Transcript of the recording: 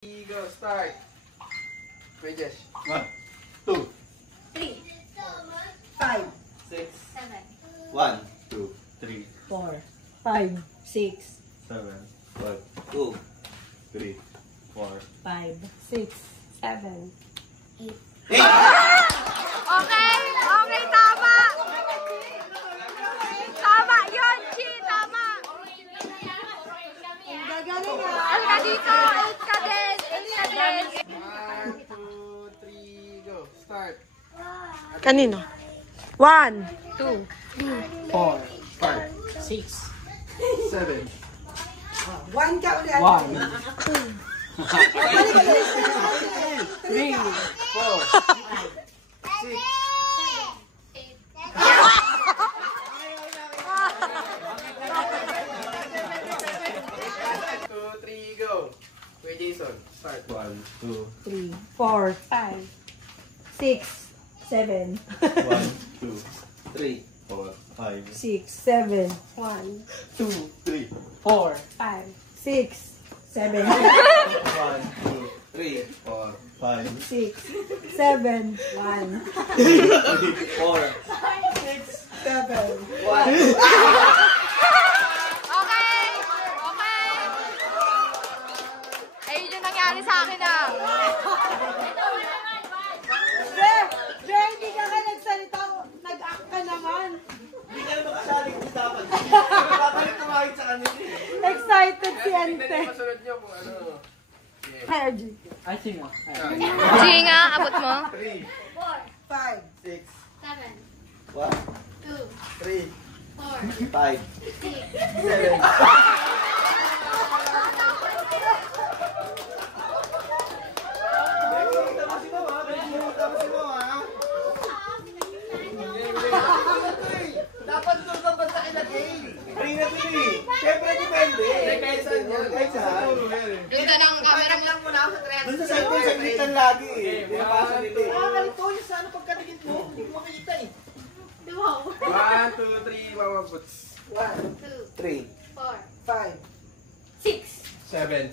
Go, start. Wait, Jesh. 1, 2, 3, 5, 6, 7, 1, 2, 3, 4, 5, 6, 7, 1, 2, 3, 4, 5, 6, 7, 8. Okay, okay, tama. Tama yun, Chi, tama. Gagaling nga. Al ka dito, 8 ka din, 8 ka din. 1, 2, 3, go. Start. Kanino? 1, 2, 4, 5, 6, 7, 1 ka ulit. 1, 3, 3, 4, 6, 2, 3, go. Wait, Jason. Start. 1, 2, 3, 4, 5, 6, 7, 1, 2, 3, 4, 5, 6, 7, 1, 2, 3, 4, 5, 6, 7, 1, 2, 3, 4, 5, 6, 7, 1, 4, 7. 1. Okay, okay. Ayun yung nangyari sa akin ah. Dre, hindi ka nagsalita. Nag-act ka naman. Hindi ka na makasaling ko dapat. Babalik tumawag sa kanila eh. Excited si Tingnan Ante. yung masunod nyo kung ano. Hergy. Sige nga, abot mo. 3, 4, 5, 6, 7, 1, 2, 3, 4, 5, 6, 7. Tama si mo ha. Tama si mo ha. Dapat doon ka ba sa ilagay? Ring na to eh. Siyempre depende. Kahit saan yan. Kahit saan. Doon ka ng camera mo. Doon sa side mo, saglit lang lagi eh. Pinapasa nito eh. Kalito yun sana pagkatigit mo. Hindi mo makikita eh. 2, 1, 2, 3, Mama Boots. 1, 2, 3. 4, 5, 6, 7.